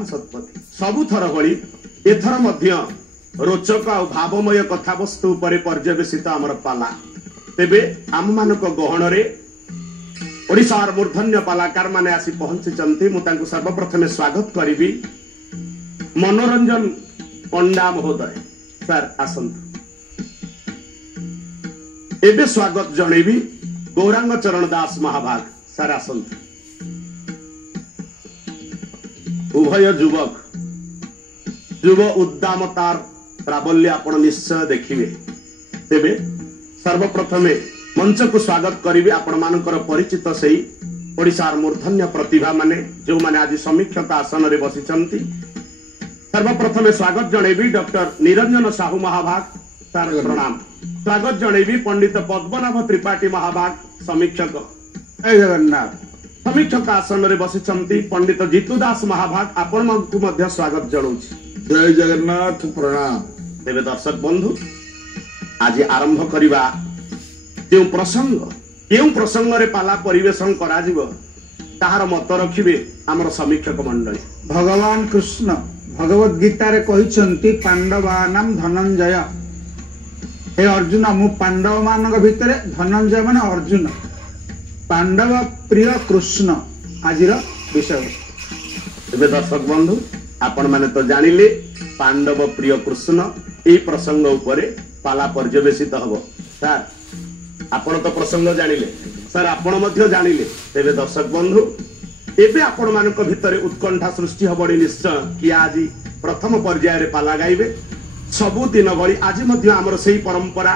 भगवान सतपथी सबु थर भली एथर मध्य रोचक आ भावमय कथावस्तु पर पर्यवेसित आमर पाला तेबे आम मानक गहन रे ओडिशार मूर्धन्य पालाकार माने आसी पहुंची मु तांको सर्वप्रथमे स्वागत करिवि मनोरंजन पंडा महोदय सर आसंतु एबे स्वागत जणेबी गौरांग चरण दास महाभाग सर आसंतु उभय युवक युव उद्दामतार प्राबल्य आपण निश्चय देखिबे तेबे सर्वप्रथमे मंच को स्वागत करिवे आपण मानकर परिचित सही ओडिशार मूर्धन्य प्रतिभा माने जो माने आज समीक्षक आसन रे बसिचंती सर्वप्रथमे स्वागत जणेबी डॉक्टर निरंजन साहू महाभाग सर प्रणाम स्वागत जणेबी पंडित पद्मनाभ त्रिपाठी महाभाग समीक्षक जय जगन्नाथ समीक्षक आसन रे बसिचंती पंडित जीतू दास महाभाग आपण मानकु मध्य स्वागत जणौछि जय जगन्नाथ प्रणाम तेबे दर्शक बंधु आज आरंभ करिबा जो प्रसंग रे पाला परिवेशन करा जीव ताहार मत रखिबे हमर समीक्षक मंडली भगवान कृष्ण भगवत गीता रे कहिसंती पांडवानाम धनंजय हे अर्जुन मु पांडव मानक भितरे धनंजय माने अर्जुन पांडव प्रिय कृष्ण आजिर विषय तेबे दर्शक बंधु आपण माने तो जानिले पांडव प्रिय कृष्ण ए प्रसंग उपरे पाला पर्यवेसित हबो सर आपण तो प्रसंग जानिले सर आपण मध्य जानिले तेबे दर्शक बंधु एबे आपण मानक भितरे उत्कंठा सृष्टि हबडी निश्चय कि आज प्रथम पर्याय रे पाला गाइबे सबु दिन भली आज मध्य हमर सेही परंपरा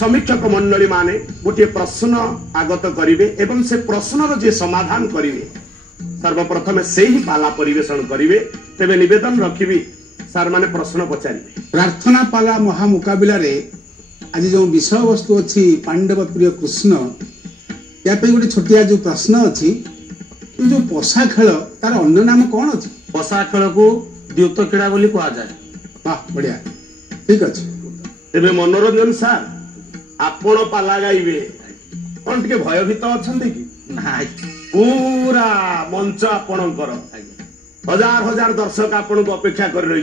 समीक्षक मंडली माने गोटे प्रश्न आगत करिवे एवं से प्रश्नर जे समाधान करिवे सर्वप्रथमे सेही पाला परिवेशन करिवे तेबे निवेदन रखिबी सर माने प्रश्न पचारिबे प्रार्थना पाला महा मुकाबिला रे आज जो विषय वस्तु अच्छी पांडव प्रिय कृष्ण या पे गोटे छोटिया जो प्रश्न अच्छी जो पशा खेल तार अन्य नाम कौन अच्छी पशा खेल को द्युत क्रीड़ा बोली कहा जाए वाह बढ़िया ठीक अच्छे तेबे मनोरंजन सर आपण पाला गाइबे कौन टिके भयभीत अछंती कि नाइ पूरा मंच आपणकर हजार हजार दर्शक आपण को अपेक्षा कर रही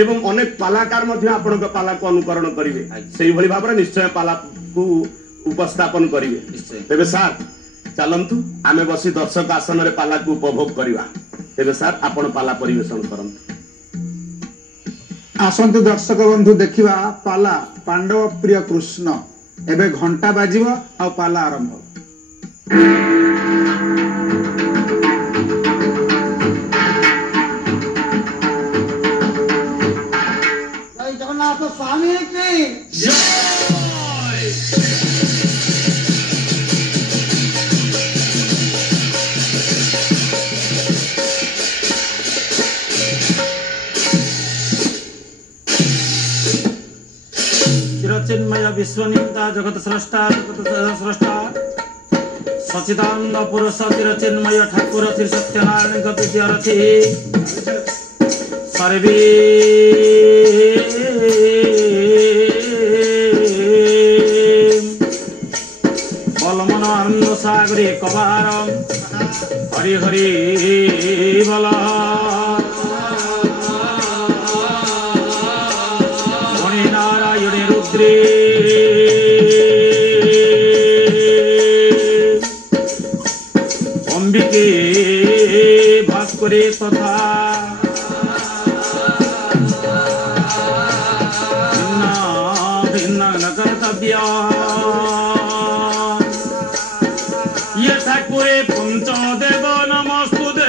एवं अनेक पालाकार मध्य आपण को पाला को अनुकरण करिवे सेही भली भाबरे निश्चय पाला को उपस्थापन करिवे तेबे सर चलंतु आमे बसी दर्शक आसन रे पाला को उपभोग करिवा तेबे सर आपण पाला परिवेशन करंतु आसंतु दर्शक बंधु देखिवा पाला पांडव प्रिय कृष्ण एबे घंटा बाजिबो आ पाला आरंभ जय जगन्नाथ स्वामी की चिन्मय विश्वनिता जगत स्रष्टा सचिदानंद पुरुष चिन्मय ठाकुर श्री सत्यनारायण विद्यार्थी सर्वे बलमन आनंद सागरे कबार हरि हरि बल अंबिके भास्करे तथा भिन्न न कर्तव्य ये ठाकुरे पंचदेव नमस्तुते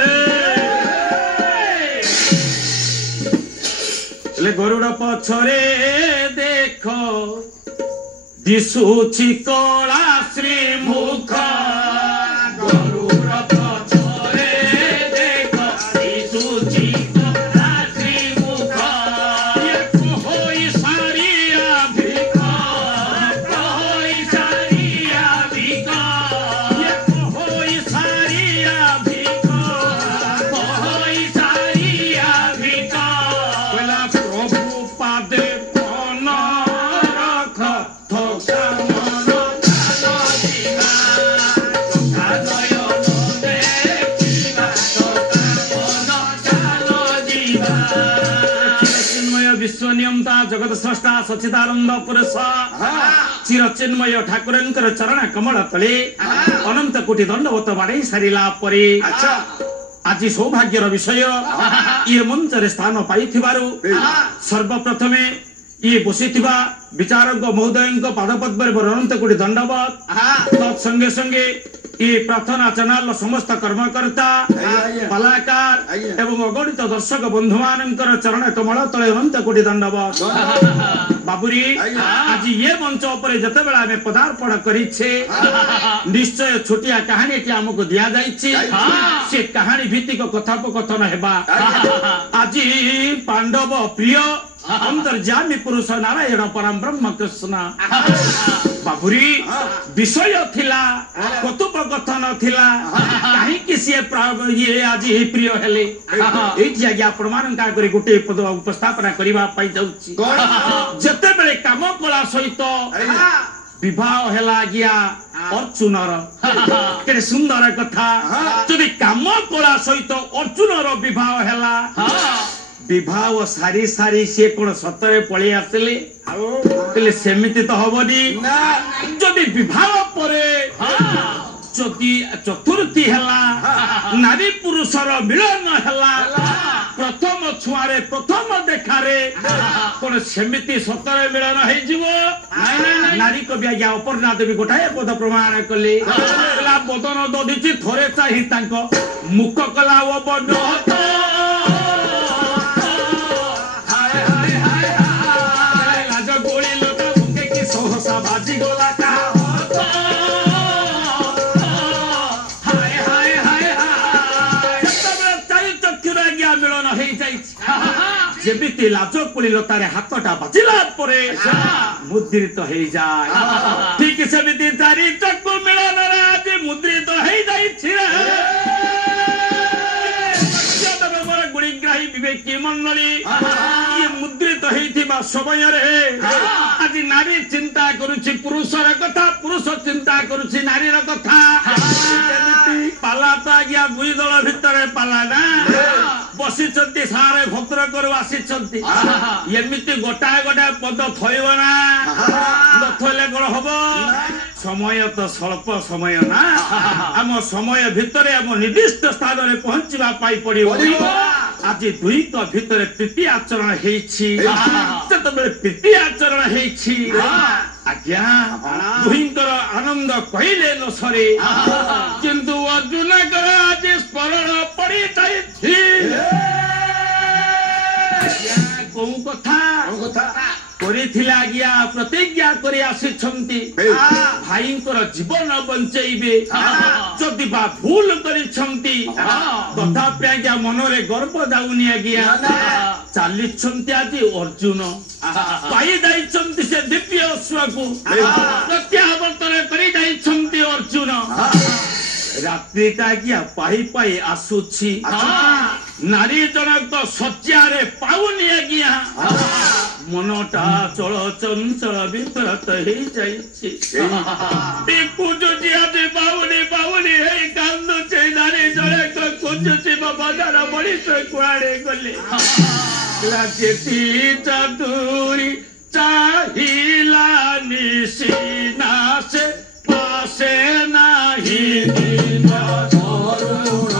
गरुड़ पछरे देख दिशुची कला श्रीमुख गरुड़ पछरे देख दिशुची कला श्रीमुख होई सारिया भिख होई सारिया भिख होई सारिया भिख होई सारिया भिख बोला प्रभु पादे मन रख थोसा मन जगत स्रष्टा सच्चिदानंद पुरुष चिर चिन्मय ठाकुरंकर चरण कमल तले अनंत कोटि दंडवत बाड़े सारिला परे आज सौभाग्यर विषय ये मंचरे स्थान पाई सर्वप्रथमे ये बसिथिबा विचारक महोदय पादपद्म अनंत कोटि दंडवत तत्संगे संगे ये प्रार्थना चैनल समस्त कर्मकर्ता कलाकार एवं अगणित दर्शक बंधु मानकर चरण कमल तले अनंत कोटि दंडवत बाबुरी आज ये मंच पर जते बेला में पदार्पण करिछे निश्चय छोटिया कहानी टी हमको दिया जाइछि से कहानी भित्तिक कथोपकथन हेबा आज पांडव प्रिय अंतर्जामी पुरुष नारायण परम ब्रह्म कृष्ण बाबुरी विषय थिला कथोपकथन थिला कहीं किसी ये आज ही प्रिय हेले एठी आज्ञा प्रमाण का करी गोटे पद उपस्थापना करिवा पाई जाउछि जते बेले काम कला सहित विवाह हेला गया अर्जुनर केते सुंदर कथा जदि काम कला सहित अर्जुनर विवाह हेला विवाह सारी सारी से कोन सतरे पळी आसले तले सेमिति तो हबनी जदि विवाह परे जदि चतुर्थी हेला नारी पुरुषर मिलन हेला प्रथम छुआरे प्रथम देखारे कोन सेमिति सतरे मिलन हे जीवो नारी कवि आज्ञा अपर्णा देवी गोटाए पद प्रमाण कले बदन ददिछि थरे चाहि तांको मुख कला बड जेमिति लाजकुली लतारे हाथटा बाजिला परे मुद्रित हो जाए ठीक सेमिति चारि चक्कु मिलन आज मुद्रित हो जाइछि गुणीग्राही विवेकी मंडली ये मुद्रित होइथिबा समय रे आज नारी चिंता करुछि पुरुषर कथा पुरुष चिंता करुछि नारीर कथा पाला तो आज्ञा दुई दल भितर पाला ना बसिचंती सारे भद्रक आसीचंती एमिति गोटाए गोटाए पद थइब ना नथले कोन हबो समय तो स्वल्प समय ना आम समय भितर आम निर्दिष्ट स्थान रे पहुंचवा पाई पड़िबो आज दुई तो भितर प्रीति आचरण हेछि जतबेले प्रीति आचरण हेछि आज्ञा दुहिंकर आनंद कहले न सरे किंतु अर्जुनकर आज स्मरण पड़ी जाइछि को कथा करिथिला आज्ञा प्रतिज्ञा करि आसिछंती भाईंकर जीवन बंचैबे जदि बा भूल करिछंती तथापि आज्ञा मनरे गर्व जाउनी आज्ञा चालिछंती आज अर्जुन पाई जाइछंती से दिव्य अश्वको प्रत्यावर्तन करि जाइछंती अर्जुन रात्रि आज्ञा पाई पाई आसुछि नारी जनक तो शଯ୍ୟାରେ पाउनी आज्ञा मनटा चल चंचल विपरत हे जाइछि देखुछि आज पाउनी पाउनी हे कांदु छै नारी जनक खोजुछि बाजार बड़ी से कुआड़े गले लाजेती चतुरी चाहिला निशिना से पासे नाही दिन धरुण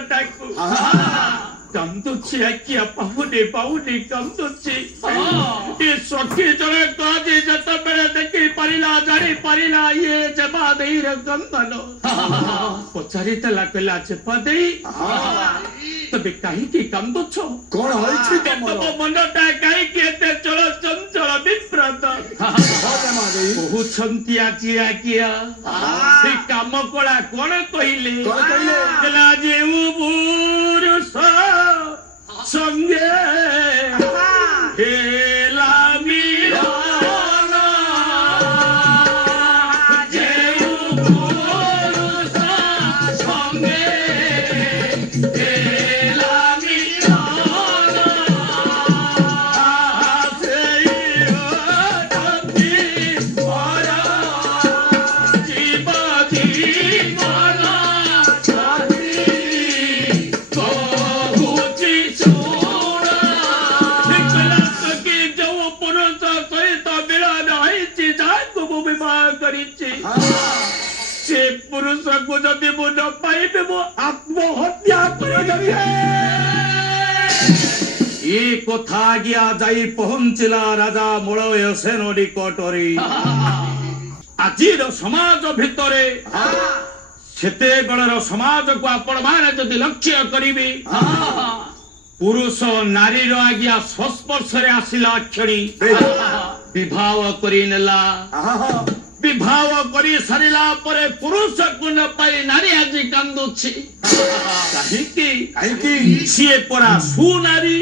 ମୁଣ୍ଡଟାକୁ କାନ୍ଦୁଛି ଆଜ୍ଞା ପାହୁନି ପାହୁନି କାନ୍ଦୁଛି ଏ ସଖୀ ଜଣେ କହନ୍ତି ଯେତେବେଳେ ଦେଖି ପାରିଲା ଜାଣି ପାରିଲା ଇଏ ଜେବା ଦେଇର ଗନ୍ଧନ ପଚାରିଥିଲା କହିଲା ଜେବା ଦେଇ ତମେ କାହିଁକି କାନ୍ଦୁଛ କଣ ହୋଇଛି ତମ ମନଟା କାହିଁକି ଏତେ ଚଳ ଚଞ୍ଚଳ ବିଭ୍ରାନ୍ତ କହୁଛନ୍ତି ଆଜି ଆଜ୍ଞା ସେ କାମ କଳା କଣ କହିଲେ କହିଲା ଯେଉଁ ପୁରୁଷ ସଙ୍ଗେ ହେଲା ମିଳନ ଯେଉଁ ପୁରୁଷ ସଙ୍ଗେ ହେଲା ମିଳନ ସେଇ ଅଛନ୍ତି ମୋର ଜୀବ ଜୀବନ କହୁଛି ଶୁଣ କି ଯୋଉ ପୁରୁଷ ସହିତ ମିଳନ ହେଇଛି ଯାହାକୁ ମୁଁ ବିବାହ କରିଛି ସେ ପୁରୁଷକୁ ଯଦି ମୁଁ ନ ପାଇବି ମୁଁ ଆତ୍ମହତ୍ୟା କରିଦେବି ଏ କଥା ଆଜ୍ଞା ଯାଇ ପହଞ୍ଚିଲା ରାଜା ମଳୟ ସେନ ନିକଟରେ ଆଜିର ସମାଜ ଭିତରେ ସେତେବେଳର ସମାଜକୁ ଆପଣ ମାନେ ଯଦି ଲକ୍ଷ୍ୟ କରିବେ ପୁରୁଷ ନାରୀର ଆଜ୍ଞା ସଂସ୍ପର୍ଶରେ ଆସିଲା କ୍ଷଣି ବିବାହ କରିନେଲା ବିବାହ କରି ସାରିଲା ପରେ ପୁରୁଷକୁ ନ ପାଇ ନାରୀ ଆଜି କାନ୍ଦୁଛି କାହିଁକି ସିଏ ପରା ସୁନାରୀ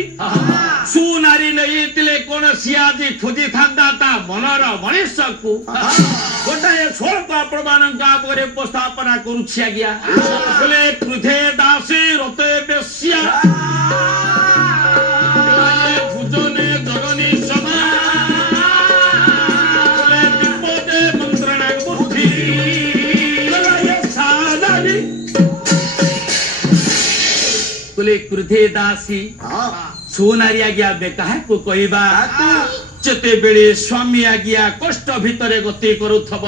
ସୁନାରୀ ନେଇଥିଲେ କଣ ସିଏ ଆଜି ଖୋଜିଥାନ୍ତା ତା ମନର ମଣିଷକୁ ଗୋଟାଏ ସ୍ୱଳ୍ପ ଆପଣ ମାନଙ୍କ ଆଗରେ ଉପସ୍ଥାପନା କରୁଛି ଆଜ୍ଞା ବୋଲେ ପୃଥେ ଦାସୀ ରତେ ବେଶ୍ୟା ଭୁଜନେ ଜନନୀ ସମା ବୋଲେ ବିପଦେ ମନ୍ତ୍ରଣା ବୁଦ୍ଧି बोले क्रुधे दासी सोनारी आज्ञा बे काहाकु कहबा जेते बेले स्वामी आज्ञा कष्ट भितरे गति करूथब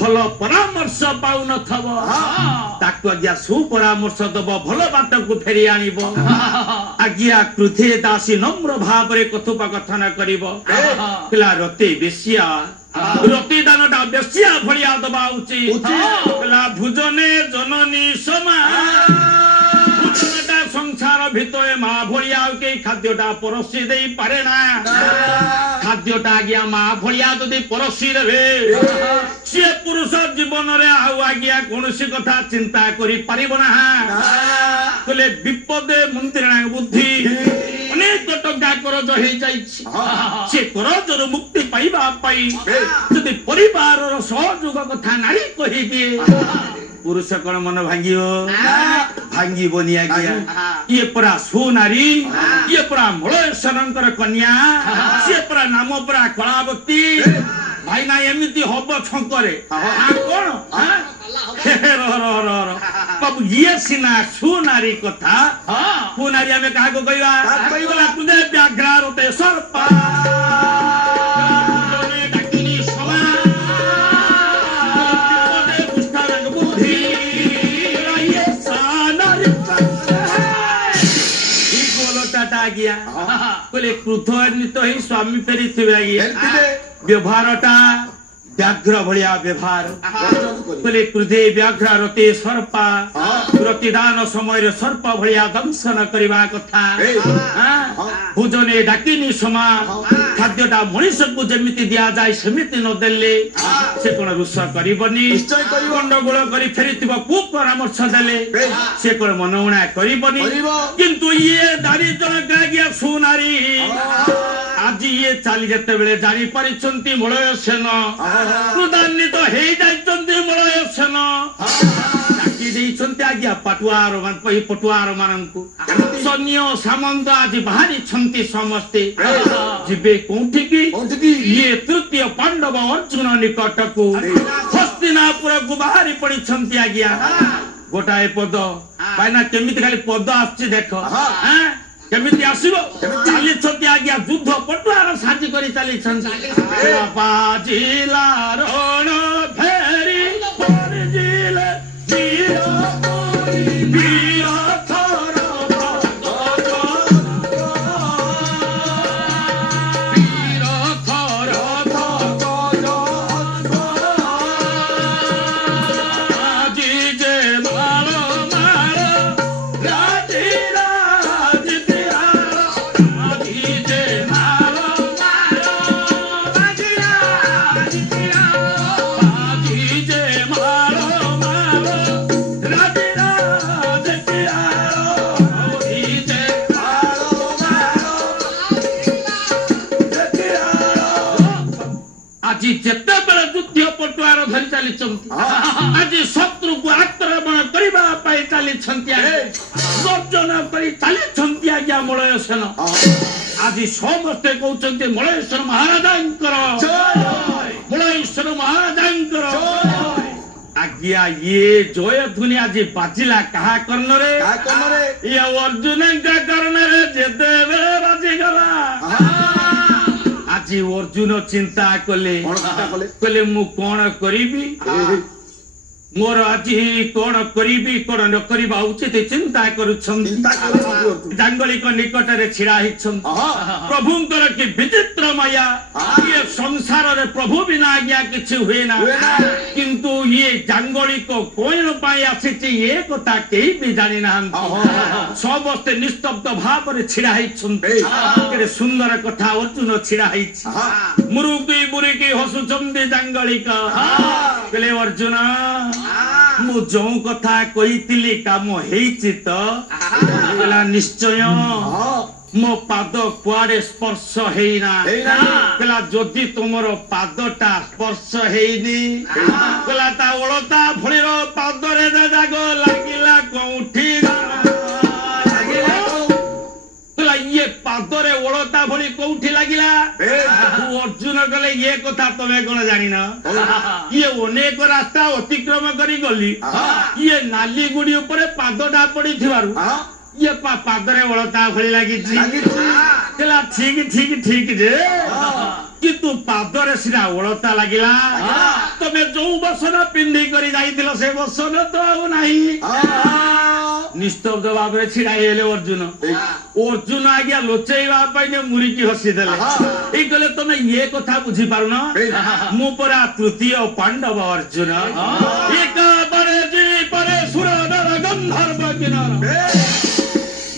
भल परामर्श पाउ नथब ताकु आज्ञा सुपरामर्श दब भल बाटकु फेरी आनिब आज्ञा क्रुधे दासी नम्र भावरे कथोपकथन करिब किला रते बेसिया रति दानटा बेसिया भलिया दबा उचित किला भुजने जननी समा संसार भितर माँ भलिया खाद्यटा परसी दे पारे ना खाद्यटा आज्ञा माँ भलिया जदि परसी देवे सी पुरुष जीवन रे आज्ञा कौन कथा चिंता करि परिबो ना बोले विपदे मंत्रणा बुद्धि अनेक टंका करज हो जाए करजर मुक्ति पाइबा पाई जदि परिवार सहयोग कथा नारी कहि दिए पुरुष कौन मन भांगियो भांगिबोनी आज्ञा ये परा सोनारी ये परा मलयेश्वरंकर कन्या से परा नाम परा कलावती भाई ना एमती हब छंकरे कौन बाबू ये सिना सोनारी कथा सोनारी आम क्या कहवा तुझे व्याघ्रार सर्पा बोले क्रोधान्वित ही स्वामी फेरी व्यवहारटा व्याघ्र भलिया व्यवहार बोले क्रोधे व्याघ्र रते सर्पा प्रतिदान समय सर्प भलिया दंशन करवा कथा भोजने डाकिनी समा खाद्यटा मनीष को जमिति दिया जाए सेमिति न देले से कोन रुष करबनी गंडगोल करी फेरिथिबो कु परामर्श देले से कोन मनउणा करबनी किंतु ये दारी जन गागिया सुनारी आज ये चाली जते बेले जारी परिचंती मलय सेन क्रोधान्वित हो जाइचंती मलय सेन डाकी देइचंती आज्ञा पटुआर मान पई पटुआर माननकु सैन्य सामंत आज बाहरी छंती समस्ते जिबे कोठी की ये तृतीय पांडव अर्जुन निकटकु हस्तिनापुर को बाहरी पड़ी छंती आज्ञा गोटाए पद पाइना केमिति खाली पद आछि देखो केमिति आसीबो चाली छती आज्ञा युद्ध पटुआर साजी करी चाली छंती बाजिला रण फेरी परजिले वीर वीर ଆଜି ଯେତେବେଳେ ଯୁଦ୍ଧ ପଟୁଆର ଧରି ଚାଲିଛନ୍ତି ଆଜି ଶତ୍ରୁକୁ ଆକ୍ରମଣ କରିବା ପାଇଁ ଚାଲିଛନ୍ତି ଗର୍ଜନ କରି ଚାଲିଛନ୍ତି ଆଜ୍ଞା ମଳୟସେନ ଆଜି ସମସ୍ତେ କହୁଛନ୍ତି ମଳୟେଶ୍ୱର ମହାରାଜାଙ୍କର ମଳୟେଶ୍ୱର ମହାରାଜାଙ୍କର ଆଜ୍ଞା ଇଏ ଜୟ ଧ୍ୱନି ଆଜି ବାଜିଲା କାହା କର୍ଣ୍ଣରେ ଇଏ ଅର୍ଜୁନଙ୍କ କର୍ଣ୍ଣରେ ଯେତେବେଳେ ବାଜିଗଲା ଆଜି ଅର୍ଜୁନ ଚିନ୍ତା କଲେ କହିଲେ ମୁଁ କଣ କରିବି ମୋର ଆଜି କଣ କରିବି କଣ ନ କରିବା ଉଚିତ ଚିନ୍ତା କରୁଛନ୍ତି ଜାଙ୍ଗଳିକ ନିକଟରେ ଛିଡା ହେଇଛନ୍ତି ପ୍ରଭୁଙ୍କର କି ବିଚିତ୍ର ମାୟା ଇଏ ସଂସାରରେ ପ୍ରଭୁ ବିନା ଆଜ୍ଞା କିଛି ହୁଏ ନା କିନ୍ତୁ ଇଏ ଜାଙ୍ଗଳିକ କଣ ପାଇଁ ଆସିଛି ଏ କଥା କେହି ବି ଜାଣି ନାହାନ୍ତି ସମସ୍ତେ ନିସ୍ତବ୍ଧ ଭାବରେ ଛିଡା ହେଇଛନ୍ତି କେତେ ସୁନ୍ଦର କଥା ଅର୍ଜୁନ ଛିଡା ହେଇଛି ମୁରୁକି ହସୁଛନ୍ତି ଜାଙ୍ଗଳିକ କହିଲେ ଅର୍ଜୁନ ମୁଁ ଯୋଉ କଥା କହିଥିଲି କାମ ହେଇଛି ତ ନିଶ୍ଚୟ ମୋ ପାଦ କୁଆଡେ ସ୍ପର୍ଶ ହେଇନା କହିଲା ଯଦି ତୁମର ପାଦଟା ସ୍ପର୍ଶ ହେଇନି କହିଲା ତା ଅଳତା ଭଳିର ପାଦରେ ଦାଗ ଲାଗିଲା କୋଉଠି ଇଏ ପାଦରେ ଅଳତା ଭଳି କୋଉଠି ଲାଗିଲା ଅର୍ଜୁନ କହିଲେ ଇଏ କଥା ତମେ କଣ ଜାଣିନ ଇଏ ଅନେକ ରାସ୍ତା ଅତିକ୍ରମ କରି ଗଲି ଇଏ ନାଲି ଗୁଡି ଉପରେ ପାଦଟା ପଡିଥିବାରୁ ଇଏ ପାଦରେ ଅଳତା ଭଳି ଲାଗିଛି କହିଲା ଠିକ ଯେ କିନ୍ତୁ ପାଦରେ ସିନା ଅଳତା ଲାଗିଲା ତମେ ଯୋଉ ବସନ ପିନ୍ଧି କରି ଯାଇଥିଲ ସେ ବସନ ତ ଆଉ ନାହିଁ ନିସ୍ତବ୍ଧ ଭାବରେ ଛିଡା ହେଇଗଲେ ଅର୍ଜୁନ ଆଜ୍ଞା ଲୁଚେଇବା ପାଇଁ ମୁରିକି ହସିଦେଲେ ଏଇ କହିଲେ ତମେ ଇଏ କଥା ବୁଝିପାରୁନ ମୁଁ ପରା ତୃତୀୟ ପାଣ୍ଡବ ଅର୍ଜୁନ ଗନ୍ଧର୍ବ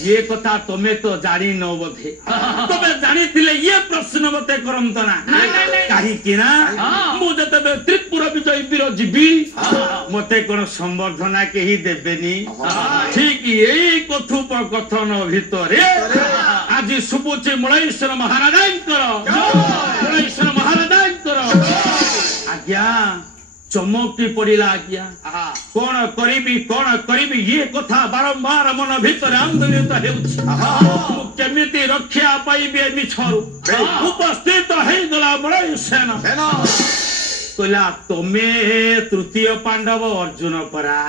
ये कथा तुम्हें तो जानी न बोधे तुम्हें जानी थिले ये प्रश्न मते करंत ना काहे कि ना मु जते त्रिपुर विजय वीर जीवी मते कोन संवर्धना केही देबेनी ठीक एई कथोपकथन भितरे आज सुबुचे मळेश्वर महाराजांकर मळेश्वर महाराजांकर आज्ञा चमकी पड़िला आज्ञा कौन करीबी ये कथा बारंबार मन भीतर आंदोलित हेउछि केमिति रक्षा पाइबे मिछरु उपस्थित हे गला बड़े सेना कहला तमे तृतीय पांडव अर्जुन परा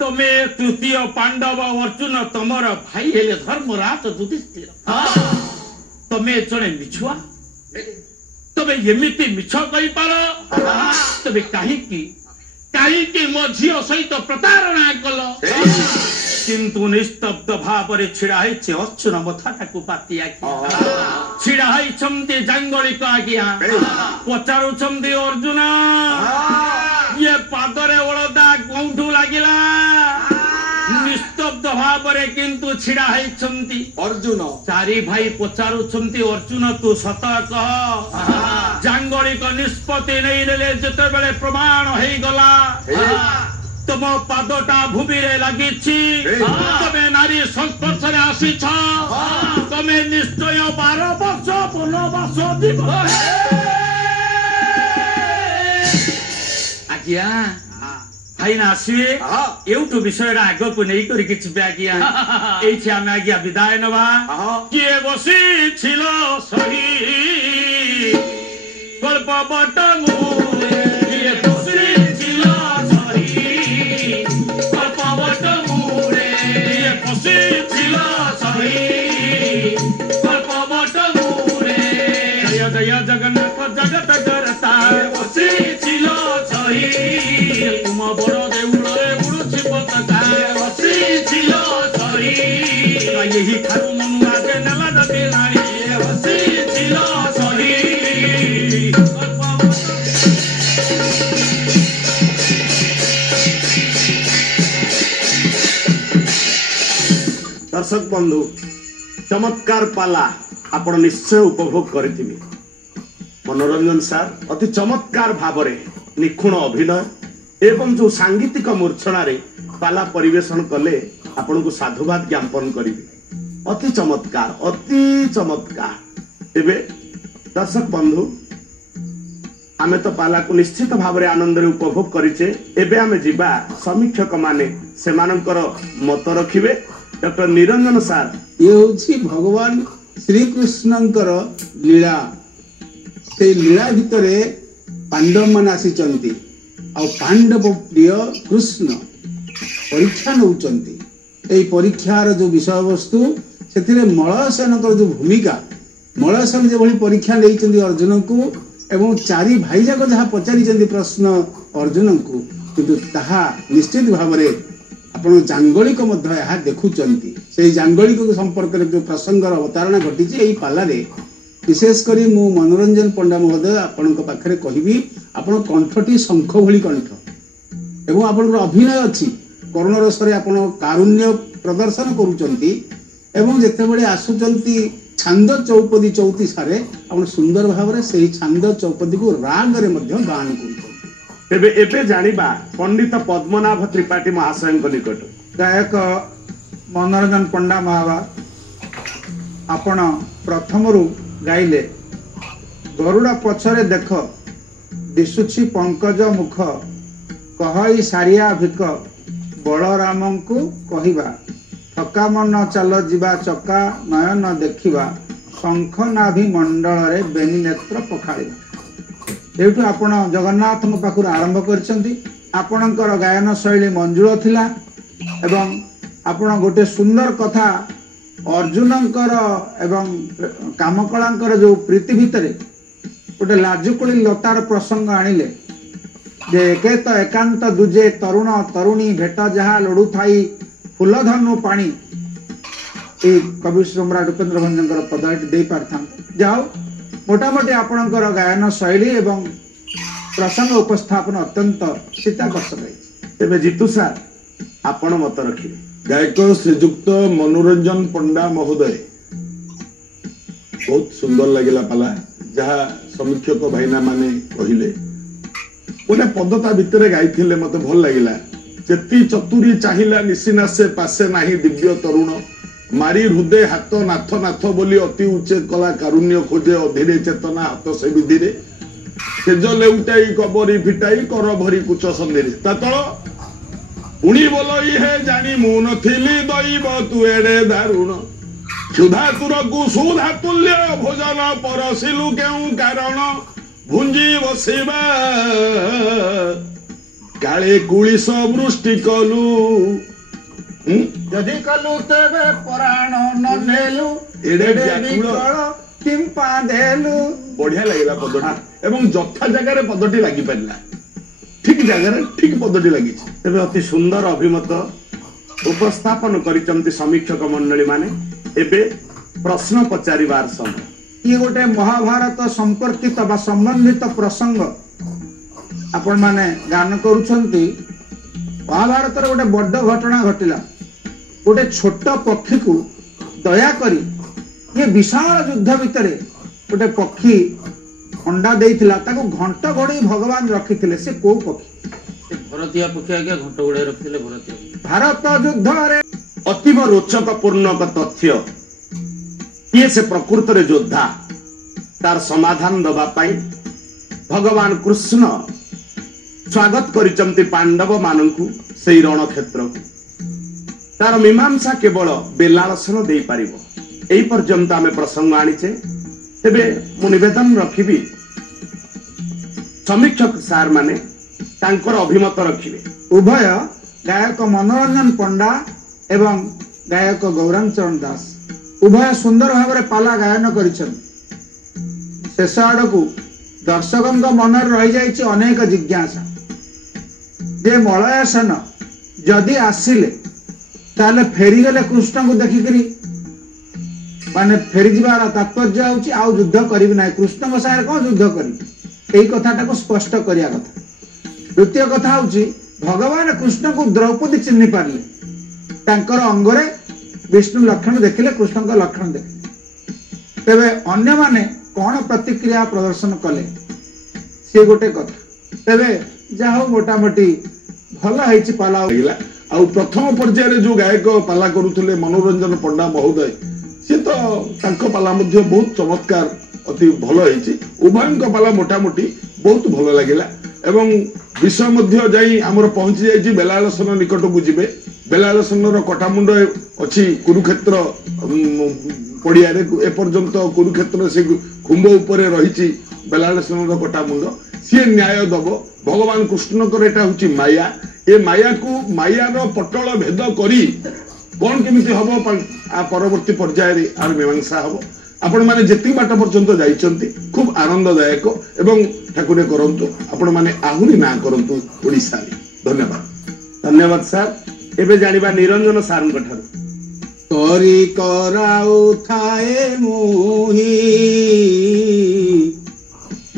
तमे तृतीय पांडव अर्जुन तमर भाई हेले धर्मराज युधिष्ठिर तमे जणे मिछुआ तबे एमिति मिछ कहि पार तबे काहे मो झियो सहित प्रतारणा कल किंतु निस्तब्ध भावरे छिड़ा है अर्जुन मथाटा को पाती आखि छिड़ा है छमते जंगलिक आज्ञा पचारुछमते अर्जुन ये पादरे ओळदा कोठू लागिला निस्तब्ध भावरे किंतु छिड़ा है छमती अर्जुन चारि भाई पचारुछमते अर्जुन तू सत कह जांगलिक निष्पत्ति नहीं नेले जते बेले प्रमाण हे गला तुम पादटा भूमि रे लगी तमे नारी संस्पर्श रे आसी तमे निश्चय 12 वर्ष वनवास जीव आज्ञा भाई ना आसवे एवटू विषय आग को नहीं करी किछि आज्ञा एठी आमे आज्ञा विदाय नवा किए बसी छिलो सही कल्प बटमु किए बसी छिलो सही कल्प बटमु रे किए बसी छिलो सही कल्प बटमु रे जय जगन्नाथ जगत करता बसी छिलो सही तुम बड़ देउळे बुडुछि पतका बसी छिलो सही यही थारु मनु आगे नला दते नारी बसी छिलो सही दर्शक बंधु चमत्कार पाला आपण निश्चय उपभोग करिथिबे मनोरंजन सार अति चमत्कार भावरे निखुण अभिनय एवं जो सांगीतिक मूर्छना रे पाला परिवेशन कले आपण को साधुवाद ज्ञापन करिबे अति चमत्कार एबे दर्शक बंधु आमे तो पाला को निश्चित भाव में आनंद उपभोग करिचे। एबे आमे जिबा समीक्षक माने सेमानकर मत रखिबे। डॉक्टर निरंजन सार, ये होछि भगवान श्री कृष्णंकर लीला। से लीला भितरे पांडव मान आसीचंती आ पांडव प्रिय कृष्ण परीक्षा नौचंती। एई परीक्षार जो विषय वस्तु सेथिरे मलयसेनकर जो भूमिका, मलयसेन जे भली परीक्षा लेइचंती अर्जुन को एवं चारि भाई जाक जहा पचारिचंती प्रश्न अर्जुन को, किंतु ताहा निश्चित भाव में आपण जांगलिक मध्य यह देखुचंती। से जांगलिक संपर्क में जो प्रसंगर अवतारणा घटी एई पालारे विशेष करी मु मनोरंजन पंडा महोदय आपण पाखरे कहिबी, आपण कंठटी शंख भली कंठ एवं आपण अभिनय अछि। करुण रसरे आपण कारुण्य प्रदर्शन करूचंती एवं जेतेबेले आसुचंती छांद चौपदी चौतीसारे आपण सुंदर भाव में से छांद चौपदी को राग रे मध्य गान करूचंती। एबे एबे जानिबा पंडित पद्मनाभ त्रिपाठी महाशय निकट गायक मनोरंजन पंडा महाबा आपण प्रथमरु गाइले गरुड़ा पछरे देख दिशुछि पंकज मुख कहई सारिया भिक बलराम को कहिबा थका मन चल जीवा चका नयन देखिबा शंख नाभि मंडल रे बेनी नेत्र पखाड़िबा। एठु आपण जगन्नाथ पाखुर आरंभ करछंती। आपणकर गायन शैली मंजुळ थिला एवं आपण गोटे सुंदर कथा अर्जुनकर एवं कामकलांकर जो प्रीति भितरे गोटे लाजुकुली लतार प्रसंग आनिले जे एके तो एकांत दुजे तरुण तरुणी भेट जहा लड़ू थाई फूलधनु पानी ए कवि सम्राट उपेन्द्र भंजकर पदटी दे पारथा। जाओ मोटामोटी आपणकर गायन शैली एवं प्रसंग उपस्थापन अत्यंत चित्ताकर्षक है। तेबे जीतू सार आपण मत रखिबे। गायक श्रीजुक्त मनोरंजन पंडा महोदय बहुत सुंदर लगिला पाला जहा समीक्षक भाईना माने कहिले गोटे पदता भितर गाई मत भल लगिला। चेती चतुरी चाहिला निशिना से पासे नाही दिव्य तरुण मारी हृदय हाथ नाथ नाथ बोली अति उच्चे कला कारुण्य खोजे अधीरे चेतना हाथ से विधिरे सेज लेउटाई कबरी फिटाई कर भरी कुच संदेरी तातल उणी बोलई है जानी मु नथिली दैव तु एडे दारुण क्षुधा तुरकु सुधा तुल्य भोजन परसिलु केउ कारण भुंजी बसिबा काले कुलिस वृष्टि कलु जदि कलु तेबे पराण न नेलु एडे विकल किंपा देलु। बढ़िया लगिला पदटी एवं जथा जगह पदटी लगी पारिला ठीक जगह ठीक पदटी लगी। तेबे अति सुंदर अभिमत उपस्थापन करिचंती समीक्षक मंडली माने। एबे प्रश्न पचारिबार समय ये गोटे महाभारत संपर्कित बा संबंधित प्रसंग आपण माने गान करूछंती। महाभारत रे गोटे बड़ घटना घटिला। गोटे छोट पक्षी को दया करी ये विशाल युद्ध भितरे गोटे पक्षी अंडा देइथिला ताको घंट घोड़ी भगवान रखिथिले। से को पक्षी भरतीय पक्षी आगे घंट घोड़े रखिथिले। भारत युद्ध रे अतीव रोचक पूर्ण तथ्य किए से प्रकृत रे योद्धा तार समाधान दबा पाई भगवान कृष्ण स्वागत करिचंती पांडव माननकु सेई रण क्षेत्र को। तार मीमांसा केवल बेलालसन दे पारिबो। एई पर्यंत आमे प्रसंग आनिचे। तेबे मु निवेदन रखिबी समीक्षक सार माने तांकर अभिमत रखिबे। उभय गायक मनोरंजन पंडा एवं गायक गौरांग चरण दास उभय सुंदर भाव में पाला गायन करिछन। शेष आड़कू दर्शकों मन रही जाइछि अनेक जिज्ञासा जे मलयसेन जदि आसिले ताले फेरीगले कृष्ण को देखिकरी माने फेरी जीवार तात्पर्य होछि आउ युद्ध करिबि नै कृष्ण को सारे कोन युद्ध करी एई कथाटा को स्पष्ट करिया कथा। द्वितीय कथा होछि भगवान कृष्ण को द्रौपदी चिन्हि पारले तांकर अंगरे विष्णु लक्षण देखिले कृष्ण का लक्षण देखिले। तेबे अन्य माने कौन प्रतिक्रिया प्रदर्शन कले से गोटे कथा। तेबे जाहो मोटा मोटी भल है पाला लगिला। आ प्रथम पर्याय रे जो गायक पाला करुथले मनोरंजन पंडा महोदय से तो तांको पाला मध्य बहुत चमत्कार अति भल है। उभयଙ୍କ पाला मोटा मोटी ବହୁତ ଭଲ ଲାଗିଲା ଏବଂ ବିଷୟ ମଧ୍ୟ ଯାଇ ଆମର ପହଞ୍ଚି ଯାଇଛି ବେଲାଳସନ ନିକଟକୁ ଯିବେ। ବେଲାଳସନର କଟାମୁଣ୍ଡ ଅଛି କୁରୁକ୍ଷେତ୍ର ପଡ଼ିଆରେ। ଏପର୍ଯ୍ୟନ୍ତ କୁରୁକ୍ଷେତ୍ର ସେ ଖୁମ୍ବ ଉପରେ ରହିଛି ବେଲାଳସନର କଟାମୁଣ୍ଡ। ସିଏ ନ୍ୟାୟ ଦବ। ଭଗବାନ କୃଷ୍ଣଙ୍କର ଏଟା ହଉଛି ମାୟା। ଏ ମାୟାକୁ ମାୟାର ପଟଳ ଭେଦ କରି କଣ କେମିତି ହବ ପରବର୍ତ୍ତୀ ପର୍ଯ୍ୟାୟରେ ଆର ମୀମାଂସା ହବ। ଆପଣ ମାନେ ଯେତିକି ବାଟ ପର୍ଯ୍ୟନ୍ତ ଯାଇଛନ୍ତି ଖୁବ ଆନନ୍ଦଦାୟକ ଏବଂ ଠାକୁରେ କରନ୍ତୁ ଆପଣ ମାନେ ଆହୁରି ନାଁ କରନ୍ତୁ ଓଡ଼ିଶାରେ। ଧନ୍ୟବାଦ। ଧନ୍ୟବାଦ ସାର୍। ଏବେ ଜାଣିବା ନିରଞ୍ଜନ ସାର୍ଙ୍କ ଠାରୁ। କରି କରାଉଥାଏ ମୋହି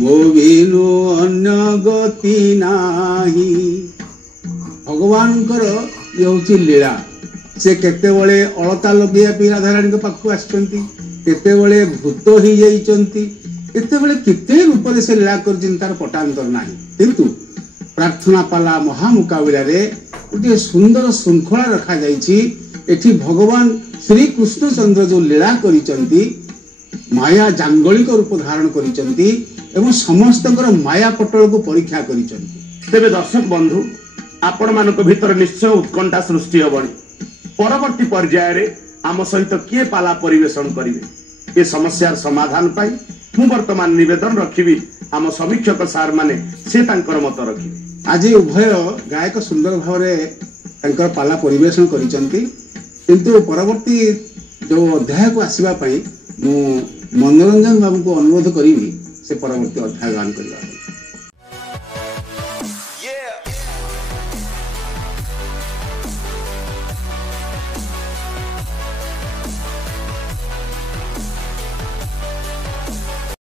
ମୋ ବିନୁ ଅନ୍ୟ ଗତି ନାହିଁ। ଭଗବାନଙ୍କର ଇଏ ହଉଛି ଲୀଳା। ସେ କେତେବେଳେ ଅଳତା ଲଗେଇବା ପାଇଁ ରାଧାରାଣୀଙ୍କ ପାଖକୁ ଆସିଛନ୍ତି, କେତେବେଳେ ଭୂତ ହେଇଯାଇଛନ୍ତି, କେତେବେଳେ କେତେ ରୂପରେ ସେ ଲୀଳା କରିଛନ୍ତି ତାର ପଟାନ୍ତର ନାହିଁ। କିନ୍ତୁ ପ୍ରାର୍ଥନା ପାଲା ମହାମୁକାବିଲାରେ ଗୋଟିଏ ସୁନ୍ଦର ଶୃଙ୍ଖଳା ରଖାଯାଇଛି। ଏଠି ଭଗବାନ ଶ୍ରୀକୃଷ୍ଣଚନ୍ଦ୍ର ଯୋଉ ଲୀଳା କରିଛନ୍ତି ମାୟା ଜାଙ୍ଗଳିକ ରୂପ ଧାରଣ କରିଛନ୍ତି ଏବଂ ସମସ୍ତଙ୍କର ମାୟା ପଟଳକୁ ପରୀକ୍ଷା କରିଛନ୍ତି। ତେବେ ଦର୍ଶକ ବନ୍ଧୁ ଆପଣ ମାନଙ୍କ ଭିତରେ ନିଶ୍ଚୟ ଉତ୍କଣ୍ଠା ସୃଷ୍ଟି ହବଣି ପରବର୍ତ୍ତୀ ପର୍ଯ୍ୟାୟରେ ଆମ ସହିତ କିଏ ପାଲା ପରିବେଷଣ କରିବେ। ଏ ସମସ୍ୟାର ସମାଧାନ ପାଇଁ ମୁଁ ବର୍ତ୍ତମାନ ନିବେଦନ ରଖିବି ଆମ ସମୀକ୍ଷକ ସାର୍ ମାନେ ସେ ତାଙ୍କର ମତ ରଖିବେ। ଆଜି ଉଭୟ ଗାୟକ ସୁନ୍ଦର ଭାବରେ ତାଙ୍କର ପାଲା ପରିବେଷଣ କରିଛନ୍ତି, କିନ୍ତୁ ପରବର୍ତ୍ତୀ ଯୋଉ ଅଧ୍ୟାୟକୁ ଆସିବା ପାଇଁ ମୁଁ ମନୋରଞ୍ଜନ ବାବୁଙ୍କୁ ଅନୁରୋଧ କରିବି ସେ ପରବର୍ତ୍ତୀ ଅଧ୍ୟାୟ ଗାନ କରିବା ପାଇଁ।